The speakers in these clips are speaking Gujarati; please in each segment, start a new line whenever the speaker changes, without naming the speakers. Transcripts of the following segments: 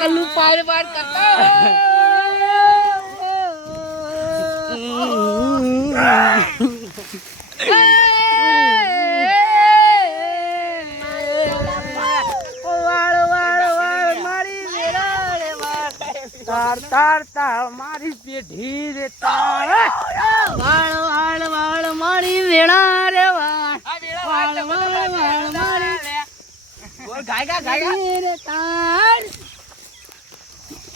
કલ્લુ પાર પાર કરતા તાર તાર તાર મારી પેઢી રે તાર. વાળ વાળ વાળ મારી વેળા રે વાળ. વાળ વાળ વાળ મારી ગાય ગા ગાય રે તાર.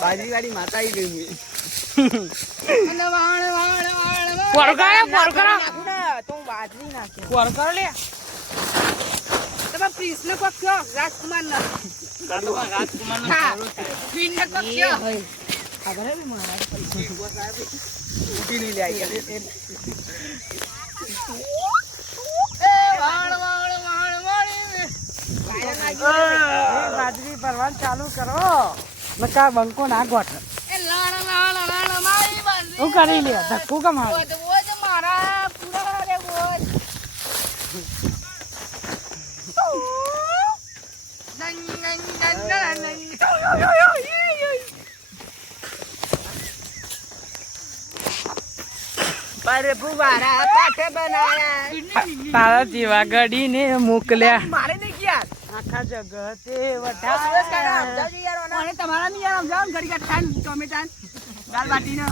બાજી વાળી માતા આવી ગઈ વાણ
પોરકાળે, પોરકાળે.
બાજરી નાખે પોરકાળે લે તમે પ્રિન્સ ને કોક કયો રાજકુમાર ને હા ક્વીન ને કોક કયો ખબર હે મારા? ઉઠી નહીં લે બાજરી ભરવાનું ચાલુ કરો. નકા બંકો ના ગોઠ હું કરી લે ધક્કુ કમ આવે બોજ બોજ મારા પૂરા રે બોજ નંગ નંગ નંગ નંગ પર ફુવારા પાઠ બનાયા
તારા જેવા ગડીને મોકલ્યા.
મારે નહીં યાર
આખા જગતે
અને તમારા ની યાર? સમજાવો ઘડી ટાઈમ ટોમેટાન. દાલ બાટીને.